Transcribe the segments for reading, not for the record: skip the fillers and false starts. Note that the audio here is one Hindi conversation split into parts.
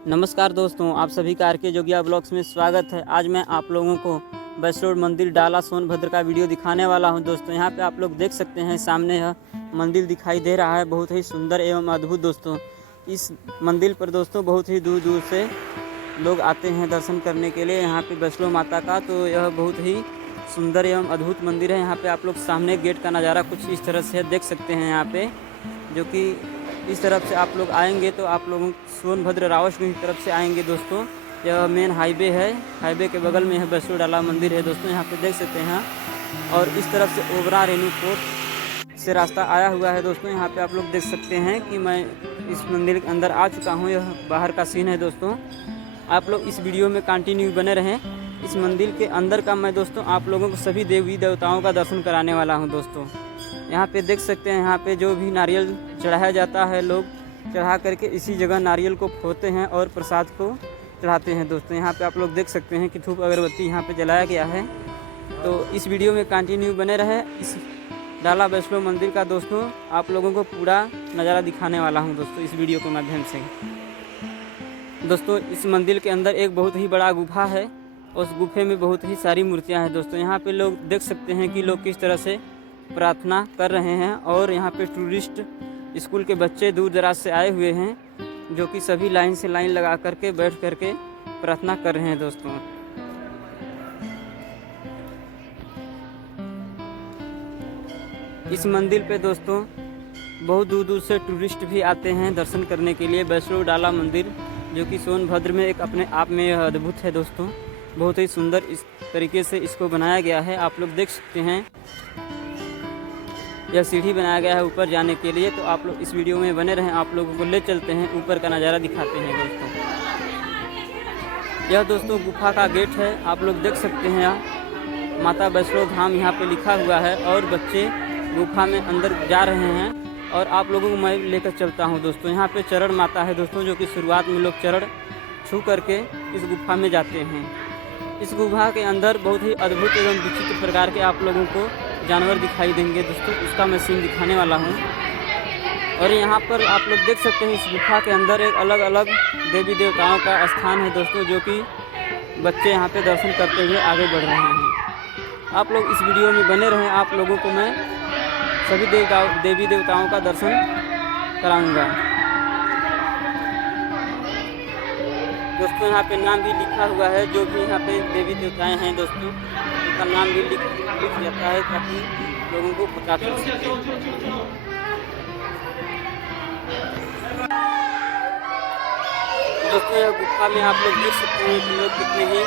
नमस्कार दोस्तों, आप सभी का आर.के. जोगिया ब्लॉग्स में स्वागत है। आज मैं आप लोगों को वैष्णो मंदिर डाला सोनभद्र का वीडियो दिखाने वाला हूं। दोस्तों यहाँ पे आप लोग देख सकते हैं, सामने यह मंदिर दिखाई दे रहा है, बहुत ही सुंदर एवं अद्भुत। दोस्तों इस मंदिर पर दोस्तों बहुत ही दूर दूर से लोग आते हैं दर्शन करने के लिए यहाँ पे वैष्णो माता का। तो यह बहुत ही सुंदर एवं अद्भुत मंदिर है। यहाँ पे आप लोग सामने गेट का नज़ारा कुछ इस तरह से देख सकते हैं। यहाँ पे जो कि इस तरफ से आप लोग आएंगे तो आप लोग सोनभद्र रावसगंज की तरफ से आएंगे। दोस्तों यह मेन हाईवे है, हाईवे के बगल में यह वैष्णो डाला मंदिर है। दोस्तों यहाँ पे देख सकते हैं, और इस तरफ से ओबरा रेणुकूट से रास्ता आया हुआ है। दोस्तों यहाँ पे आप लोग देख सकते हैं कि मैं इस मंदिर के अंदर आ चुका हूँ। यह बाहर का सीन है। दोस्तों आप लोग इस वीडियो में कंटिन्यू बने रहें। इस मंदिर के अंदर का मैं दोस्तों आप लोगों को सभी देवी देवताओं का दर्शन कराने वाला हूँ। दोस्तों यहाँ पे देख सकते हैं, यहाँ पे जो भी नारियल चढ़ाया जाता है, लोग चढ़ा करके इसी जगह नारियल को फोड़ते हैं और प्रसाद को चढ़ाते हैं। दोस्तों यहाँ पे आप लोग देख सकते हैं कि धूप अगरबत्ती यहाँ पे जलाया गया है। तो इस वीडियो में कंटिन्यू बने रहे। इस डाला वैष्णो मंदिर का दोस्तों आप लोगों को पूरा नज़ारा दिखाने वाला हूँ दोस्तों इस वीडियो के माध्यम से। दोस्तों इस मंदिर के अंदर एक बहुत ही बड़ा गुफा है, उस गुफे में बहुत ही सारी मूर्तियाँ हैं। दोस्तों यहाँ पे लोग देख सकते हैं कि लोग किस तरह से प्रार्थना कर रहे हैं, और यहाँ पे टूरिस्ट स्कूल के बच्चे दूर दराज से आए हुए हैं, जो कि सभी लाइन से लाइन लगा करके बैठ करके प्रार्थना कर रहे हैं। दोस्तों इस मंदिर पे दोस्तों बहुत दूर दूर से टूरिस्ट भी आते हैं दर्शन करने के लिए। वैष्णो डाला मंदिर जो कि सोनभद्र में एक अपने आप में अद्भुत है। दोस्तों बहुत ही सुंदर इस तरीके से इसको बनाया गया है। आप लोग देख सकते हैं, यह सीढ़ी बनाया गया है ऊपर जाने के लिए। तो आप लोग इस वीडियो में बने रहें, आप लोगों को ले चलते हैं, ऊपर का नज़ारा दिखाते हैं। दोस्तों यह दोस्तों गुफा का गेट है, आप लोग देख सकते हैं। यहाँ माता वैष्णो धाम यहाँ पे लिखा हुआ है, और बच्चे गुफा में अंदर जा रहे हैं, और आप लोगों को मैं लेकर चलता हूँ। दोस्तों यहाँ पे चरण माता है दोस्तों, जो कि शुरुआत में लोग चरण छू करके इस गुफा में जाते हैं। इस गुफा के अंदर बहुत ही अद्भुत एवं विचित्र प्रकार के आप लोगों को जानवर दिखाई देंगे। दोस्तों उसका मैं सीन दिखाने वाला हूँ। और यहाँ पर आप लोग देख सकते हैं, इस गुफा के अंदर एक अलग अलग देवी देवताओं का स्थान है दोस्तों, जो कि बच्चे यहाँ पे दर्शन करते हुए आगे बढ़ रहे हैं। आप लोग इस वीडियो में बने रहें, आप लोगों को मैं सभी देवी देवताओं का दर्शन कराऊंगा। दोस्तों यहाँ पे नाम भी लिखा हुआ है, जो भी यहाँ पे देवी देवताएं हैं दोस्तों उनका नाम भी लिख जाता है, ताकि लोगों को पता चल सके। दोस्तों यह गुफा में आप लोग देख सकते हैं कि लोग कितने ही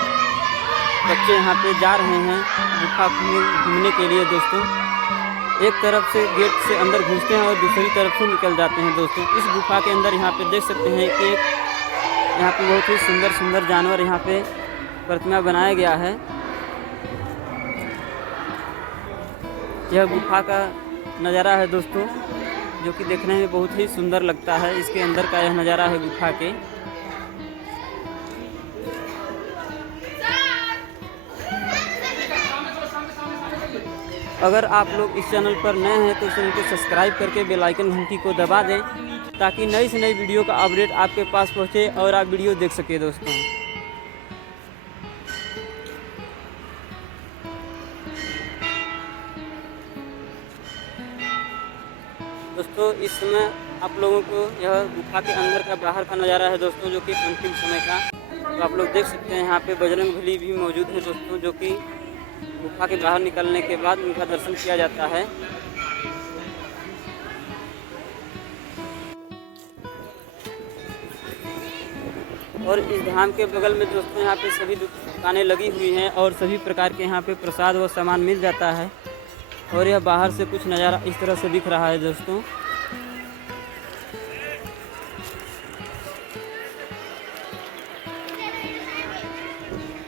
बच्चे यहाँ पे जा रहे हैं गुफा घूमने के लिए। दोस्तों एक तरफ से गेट से अंदर घुसते हैं और दूसरी तरफ से निकल जाते हैं। दोस्तों इस गुफा के अंदर यहाँ पे देख सकते हैं कि यहाँ पे बहुत ही सुंदर सुंदर जानवर यहाँ पे प्रतिमा बनाया गया है। यह गुफा का नज़ारा है दोस्तों, जो कि देखने में बहुत ही सुंदर लगता है। इसके अंदर का यह नज़ारा है गुफा के। अगर आप लोग इस चैनल पर नए हैं तो चैनल को सब्सक्राइब करके बेल आइकन घंटी को दबा दें, ताकि नई से नई वीडियो का अपडेट आपके पास पहुंचे और आप वीडियो देख सके। दोस्तों इस समय आप लोगों को यह गुफा के अंदर का बाहर का नज़ारा है दोस्तों, जो कि अंतिम समय का। तो आप लोग देख सकते हैं यहाँ पे बजरंगबली भी मौजूद है दोस्तों, जो कि गुफा के बाहर निकलने के बाद उनका दर्शन किया जाता है। और इस धाम के बगल में दोस्तों यहाँ पे सभी दुकानें लगी हुई हैं, और सभी प्रकार के यहाँ पे प्रसाद व सामान मिल जाता है। और यह बाहर से कुछ नज़ारा इस तरह से दिख रहा है दोस्तों।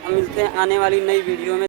हम मिलते हैं आने वाली नई वीडियो में।